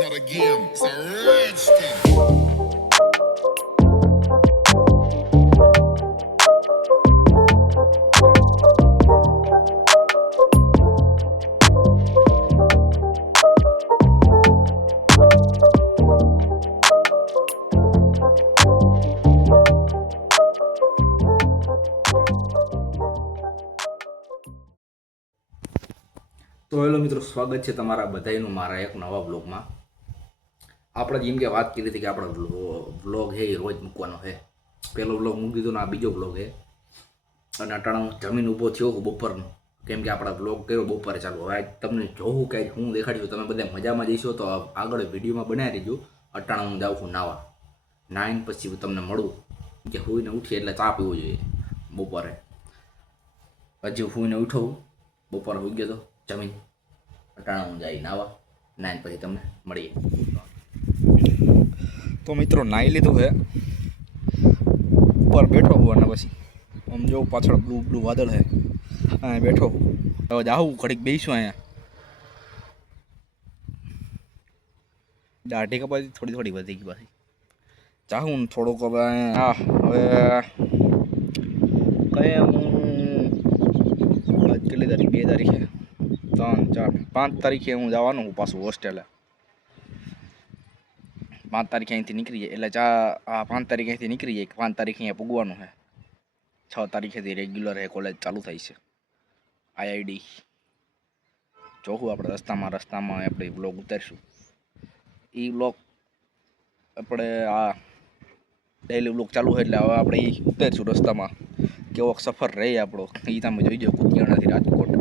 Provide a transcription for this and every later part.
not a game, it's a rich thing. તો hello મિત્રો, સ્વાગત છે તમારા બધાનું મારા એક નવા બ્લોગમાં. આપણે જેમ કે વાત કરી હતી કે આપણો બ્લોગ છે એ રોજ મૂકવાનો છે. પહેલો બ્લોગ મૂકી દીધો ને આ બીજો બ્લોગ છે. અને અટાણે હું જમીન ઊભો થયો બપોરનો, કેમ કે આપણા બ્લોગ કર્યો બપોરે ચાલુ. હવે તમને જોવું કે હું દેખાડ્યું, તમે બધા મજામાં જઈશો તો આગળ વિડીયોમાં બનાવી દેજો. અટાણે હું જાઉં છું નાવા, નાઈને પછી તમને મળું કે હુઈને ઉઠીએ એટલે ચા પીવો જોઈએ બપોરે. હજી હુઈને ઉઠવું, બપોરે ઉઈ ગયો તો જમીન અટાણા હું જાય નાવા, નાઈને પછી તમને મળીએ. તો મિત્રો નાહી લીધું છે, ઉપર બેઠો હું અને પછી આમ જો પાછળ બ્લુ બ્લુ વાદળ છે, અહીંયા બેઠો હું. હવે જાઉં ઘડીક બેસીશું અહીંયા. દાઢી કપાઈ થોડી થોડી વધી ગઈ પાછી. જાઉં થોડુંક હવે હા. હવે કઈ હું કેટલી તારીખ, 2 તારીખે 3 4 5 તારીખે હું જવાનું હું પાછું હોસ્ટેલે. 5 તારીખે અહીંથી નીકળી જાય એટલે 5 તારીખે અહીંથી નીકળી જાય, 5 તારીખે અહીંયા પૂગવાનું છે. 6 તારીખેથી રેગ્યુલર એ કોલેજ ચાલુ થાય છે, આઈઆઈડી. જોવું આપણે રસ્તામાં આપણે બ્લોગ ઉતારીશું. એ બ્લોગ આપણે આ ડેઈલી બ્લોગ ચાલુ હોય એટલે હવે આપણે એ ઉતારીશું રસ્તામાં. કેવો સફર રહે આપણો એ તમે જોઈ જાઓ. કુતિયાણાથી રાજકોટ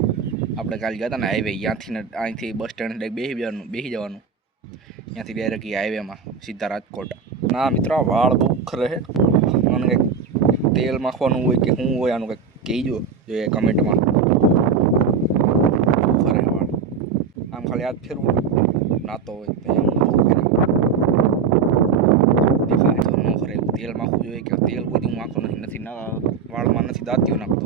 આપણે કાલે ગયા હતા ને હાઈવે, અહીંથી બસ સ્ટેન્ડ બેસી જવાનું, ત્યાંથી ડાયરેક્ટ એ હાઈવેમાં સીધા રાજકોટ. ના મિત્રો, વાળ બહુ ખરે છે. મને કંઈક તેલ માખવાનું હોય કે શું હોય આનું કંઈક કહેજો જોઈએ કમેન્ટમાં. બહુ ખરે વાળ, આમ ખાલી હાથ ફેરવું નાતો હોય તો એમ દેખાય તો ન ખરે. એવું તેલ માખવું જોઈએ કે તેલ કોઈ હું માખો નથી ના વાળમાં નથી દાંતીઓ નાખતો.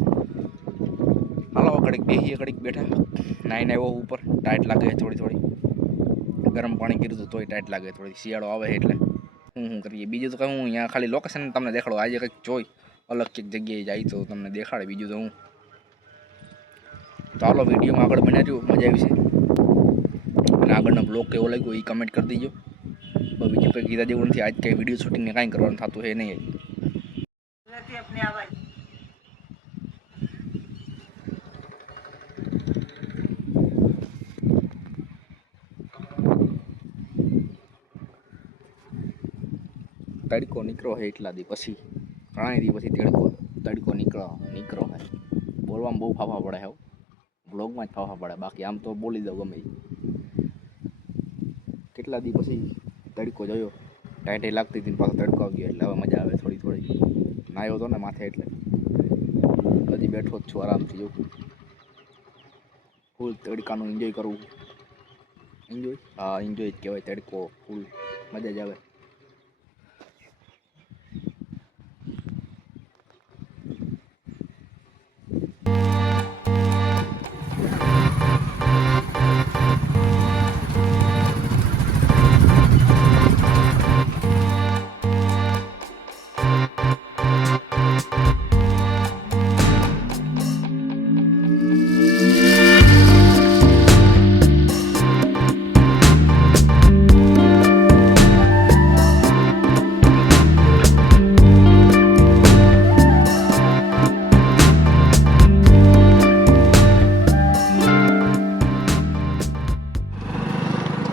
હાલો ઘડીક બેસીએ, ઘડીક બેઠા. નાઈને આવ્યો ઉપર, ટાઈટ લાગે થોડી. ગરમ પાણી કર્યું હતું તોય ટાઈટ લાગે થોડી. શિયાળો આવે એટલે શું કરીએ. બીજું તો કહું, અહીંયા ખાલી લોકેશન તમને દેખાડો. આજે કંઈક જોઈ અલગ કંઈક જગ્યાએ જાય તો તમને દેખાડે. બીજું તો હું તો હાલો વિડીયોમાં આગળ બનાવ્યો, મજા આવી છે. અને આગળનો બ્લોગ કેવો લાગ્યો એ કમેન્ટ કરી દેજો. બીજું કંઈ કીધા જેવું નથી. આજ કંઈ વિડીયો શૂટિંગને કાંઈ કરવાનું થતું છે નહીં. તડકો નીકળો છે એટલા દી પછી, ઘણા દી પછી તડકો નીકળો છે. બોલવામાં બહુ ફાફા પડે છે, બ્લોગમાં જ ફાફા પડે, બાકી આમ તો બોલી દઉં ગમે. કેટલા દી પછી તડકો જોયો, ટાઈટ લાગતી હતી, પાછો તડકો આવી ગયો એટલે હવે મજા આવે થોડી. નાયો હતો ને માથે એટલે હજી બેઠો જ છું આરામથી. જોઉં ફૂલ તડકાનું એન્જોય કરવું. એન્જોય જ કહેવાય. તડકો ફૂલ મજા જ આવે.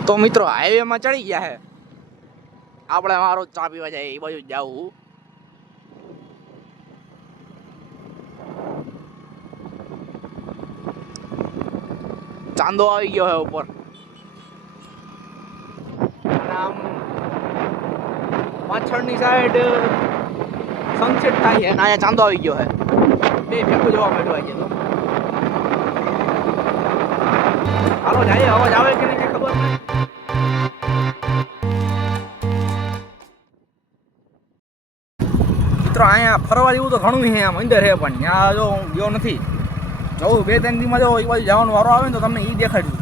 તો મિત્રો હાઈવેમાં ચડી ગયા છે આપણે. મારો ચા પીવા જાય એ બાજુ જાવું. ચાંદો આવી ગયો છે ઉપર. આમ પાછળની સાઈડ સનસેટ થાય છે અને અહીંયા ચાંદો આવી ગયો છે. બે ભેગું જોવા મળ્યું આજે તો. હાલો જાય, અવાજ આવે કે નહીં ખબર નહીં. મિત્રો અહીંયા ફરવા જેવું તો ઘણું છે, આમ અંદર છે, પણ ત્યાં જો હું ગયો નથી. જવું 2-3 દીમાં જો એ બાજુ જવાનો વારો આવે ને તો તમને એ દેખાડ્યું.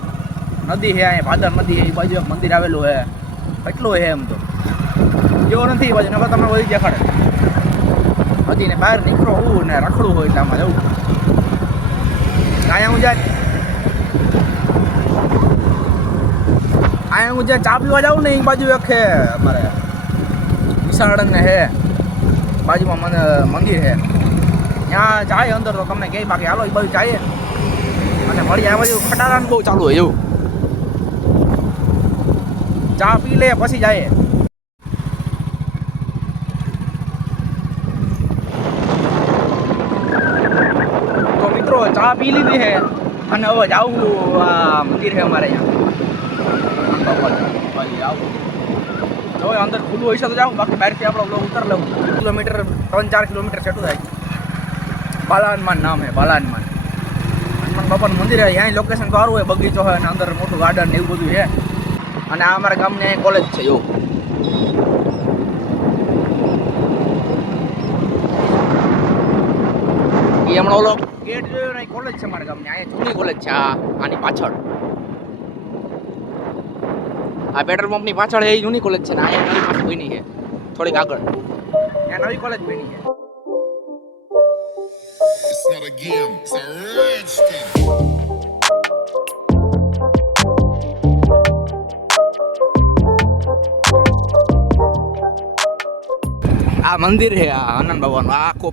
નદી છે અહીંયા ભાદર નદી એ બાજુ એક મંદિર આવેલું છે કેટલું છે એમ તો જેવો નથી બાજુ નકર તમને બધી દેખાડે નદીને બહાર નીકળો હું ને રખડું હોય એટલે આમાં જવું અહીંયા હું જાય અહીંયા હું જ્યાં ચા પીવા જાઉં ને એ બાજુ એક છે અમારે વિશાળ ને છે બાજુમાં મને મંદિર છે ત્યાં જાય અંદર તો તમને કહે બાકી હાલો એ બાજુ જાય અને મળી આ બાજુ ખટારાનું બહુ ચાલુ હોય એવું ચા પી લે પછી જાય તો મિત્રો ચા પી લીધી છે અને હવે જાઉં આ મંદિર છે અમારે અહીંયા જો અંદર ખુલ્લું હોય છે તો જાઉં બાકી બહારથી આપણો બ્લોગ ઉતર લઉં કિલોમીટર 3-4 કિલોમીટર છેટું થાય બાલા હનુમાન નામ છે બાલા હનુમાન હનુમાન બાપાનું મંદિર છે અહીંયા લોકેશન સારું હોય બગીચો હોય અને અંદર મોટું ગાર્ડન એવું બધું છે અને આ અમારા ગામને કોલેજ છે એવું એ હમણાં ઓલો ગેટ જોયો ને કોલેજ છે અમારા ગામની અહીંયા જૂની કોલેજ છે આની પાછળ આ પેટ્રોલ પંપની પાછળ એ જૂની કોલેજ છે ને અહીંયા નવી બની છે થોડીક આગળ ત્યાં નવી કોલેજ બની છે It's not a game, it's a rich thing. આ મંદિર છે આ આનંદ બાબાનું આ આખો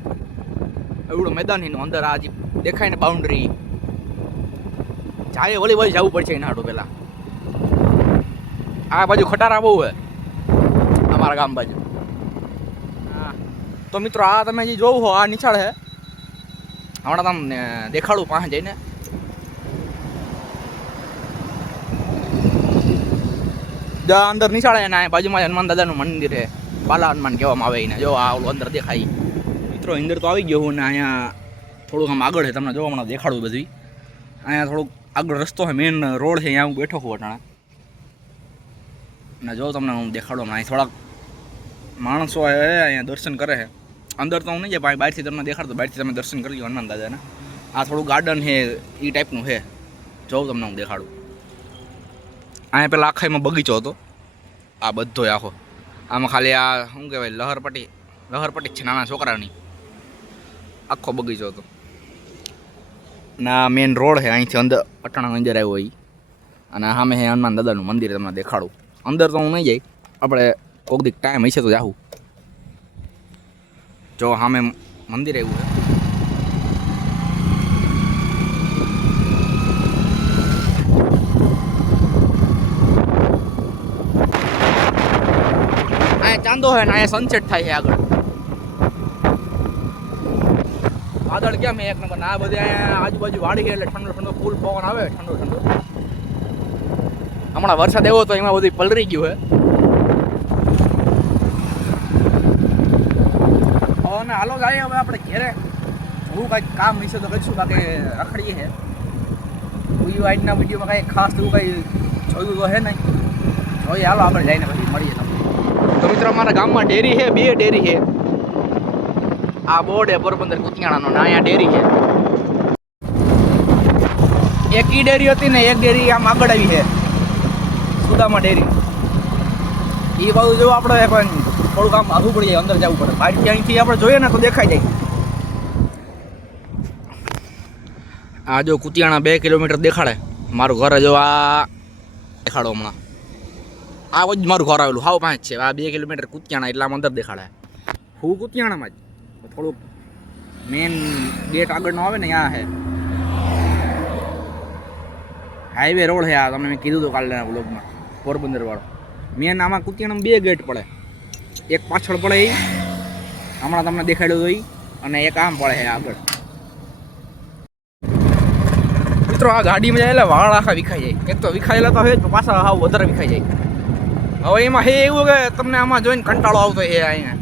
એવડું મેદાનીનું અંદર આ દેખાય ને બાઉન્ડ્રી જાય ઓલી બાજુ જવું પડશે એના હાટું પહેલાં આ બાજુ ખટારા બહુ છે અમારા ગામ બાજુ હા તો મિત્રો આ તમે જે જોવું હો આ નિશાળ છે હમણાં તમને દેખાડું પાસે જઈને અંદર નિશાળ છે ને બાજુમાં હનુમાન દાદાનું મંદિર છે બાલા હનુમાન કહેવામાં આવે એને જો આ ઓલું અંદર દેખાય મિત્રો અંદર તો આવી ગયો હું ને અહીંયા થોડુંક આમ આગળ છે તમને જો હમણાં દેખાડું બધું અહીંયા થોડુંક આગળ રસ્તો છે મેઇન રોડ છે અહીંયા હું બેઠો છું અટાણા અને જો તમને હું દેખાડું અહીં થોડાક માણસો અહીંયા દર્શન કરે છે અંદર તો હું નહીં જાય બહારથી તમને દેખાડતો બહારથી તમે દર્શન કરી લો હનુમાન દાદાને આ થોડું ગાર્ડન છે એ ટાઈપનું છે જોઉં તમને હું દેખાડું અહીંયા પહેલાં આખાઈમાં બગીચો હતો આ બધો આખો આમાં ખાલી આ શું કહેવાય લહરપટ્ટી જ છે નાના છોકરાની આખો બગીચો હતો અને આ મેઇન રોડ છે અહીંથી અંદર અટાણા અંદર આવ્યો હોય અને સામે છે હનુમાન દાદાનું મંદિર તમને દેખાડું અંદર તો હું નહીં જાય આપણે કોઈક દીક ટાઈમ હશે તો જાઉં જો સામે મંદિર આવ્યું છે અહીંયા ચાંદો છે ને અહીંયા સનસેટ થાય છે આગળ વાદળ કેમ એક નંબર આ બધી અહીંયા આજુબાજુ વાડી છે એટલે ઠંડો ઠંડો ફૂલ પવન આવે ઠંડો ઠંડો હમણાં વરસાદ આવ્યો તો એમાં બધું પલરી ગયું છે અને હાલો જાય હવે આપણે ઘેરે હું કાંઈક કામ વિશે તો કરીશું બાકી રખડીએ છે આજના વિડીયોમાં કાંઈ ખાસ એવું કંઈ જોયું તો છે નહીં જોઈએ હાલો આપણે જઈને પછી મળીએ તમને તો મિત્રો અમારા ગામમાં ડેરી છે 2 ડેરી છે આ બોર્ડ છે પોરબંદર કુતિયાણાનો ને અહીંયા ડેરી છે એક ઈ ડેરી હતી ને એક ડેરી આમ આગળ આવી છે સુદામા ડેરી એ બધું જો આપણે થોડુંક આમ આઘું પડી જાય અંદર જવું પડે બહારથી અહીંથી આપણે જોઈએ ને તો દેખાઈ જાય આ જો કુતિયાણા 2 કિલોમીટર દેખાડે મારું ઘર જો આ દેખાડો હમણાં આ જ મારું ઘર આવેલું હાવ 5 છે આ 2 કિલોમીટર કુતિયાણા એટલામાં અંદર દેખાડે હું કુતિયાણામાં જ થોડુંક મેન ગેટ આગળનો આવે ને ત્યાં છે હાઈવે રોડ છે આ તમને મેં કીધું હતું કાલના બ્લોગમાં પોરબંદર વાળો મેન આમાં કુતિયાણામાં 2 ગેટ પડે એક પાછળ પડે એ હમણાં તમને દેખાડ્યું હતું એ અને એક આમ પડે છે આગળ મિત્રો આ ગાડીમાં જાય એટલે વાળ આખા વિખાઈ જાય એક તો વિખાયેલા તો હોય પાછા હાવ વધારે વિખાઈ જાય હવે એમાં હે એવું કે તમને આમાં જોઈને કંટાળો આવતો છે અહીંયા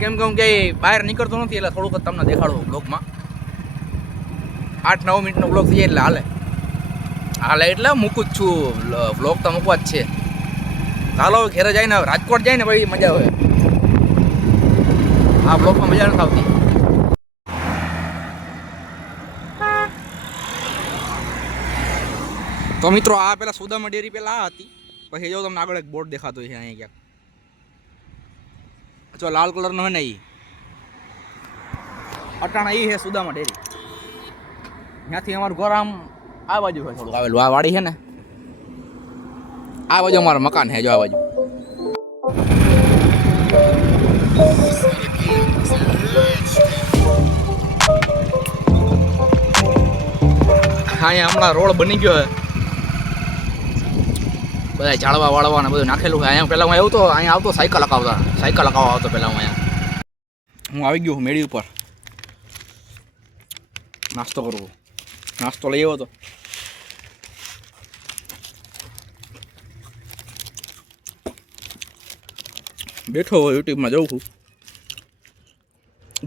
કેમ કે હું ક્યાંય બહાર નીકળતો નથી એટલે થોડુંક તમને દેખાડું બ્લોગમાં 8-9 મિનિટનો બ્લોગ થઈ જાય એટલે હાલે એટલે મૂકું જ છું બ્લોગ તો મૂકવા જ છે ચાલો ઘેરે જાય ને રાજકોટ જાય ને ભાઈ મજા આવે આ બ્લોગમાં મજા નથી આવતી તો મિત્રો આ પેલા સુદામા ડેરી પેલા આ હતી, પછી જો તમને આગળ એક બોર્ડ દેખાતો છે અહીંયા ક્યાંક, જો લાલ કલરનો હોય ને એ અટાણા એ છે સુદામા ડેરી. ત્યાંથી અમારું ઘર આમ આ બાજુ હોય થોડુંક આવેલું, આ વાડી છે ને આ બાજુ અમારું મકાન છે, જો આ બાજુ. અહીંયા હમણાં રોડ બની ગયો છે, બધા ઝાડવા વાળવા ને બધું નાખેલું છે. અહીંયા પહેલાં હું આવ્યો તો અહીંયા આવતો સાયકલ હકાવવા આવતો પહેલાં હું અહીંયા. હું આવી ગયો છું મેળી ઉપર નાસ્તો કરવો, નાસ્તો લઈ આવ્યો હતો. બેઠો હોય યુટ્યુબમાં જોઉં છું,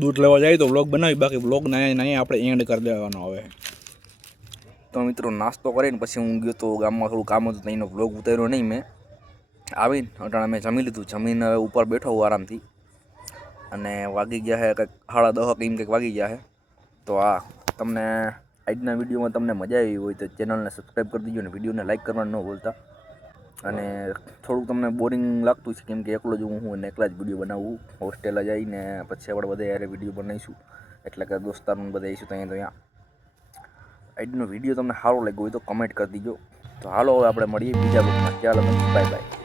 દૂધ લેવા જાય તો વ્લોગ બનાવી, બાકી વ્લોગને અહીંયા આપણે એન્ડ કરી દેવાનો હવે. તો મિત્રો નાસ્તો કરીને પછી હું ગયો તો ગામમાં, થોડું કામ હતું તો એનો વ્લોગ ઉતાર્યો નહીં મેં. આવીને અટાણે મેં જમી લીધું, જમીને હવે ઉપર બેઠો હું આરામથી, અને વાગી ગયા છે કંઈક 10:30 કંઈક વાગી ગયા છે. તો આ તમને આજના વિડીયોમાં તમને મજા આવી હોય તો ચેનલને સબસ્ક્રાઈબ કરી દીજો, અને વિડીયોને લાઈક કરવાનું ન ભૂલતા. અને થોડુંક તમને બોરિંગ લાગતું છે કેમ કે એકલો જ હું અને એકલા જ વિડીયો બનાવું, હોસ્ટેલે જઈને પછી આપણે બધા યારે વિડીયો બનાવીશું, એટલે કે દોસ્તારોને બધા આવીશું તો અહીંયા આજનો વિડીયો તમને સારો લાગ્યો હોય તો કમેન્ટ કરી દીજો. તો હાલો હવે આપણે મળીએ બીજા બ્લોગમાં. ચાલો બાય બાય.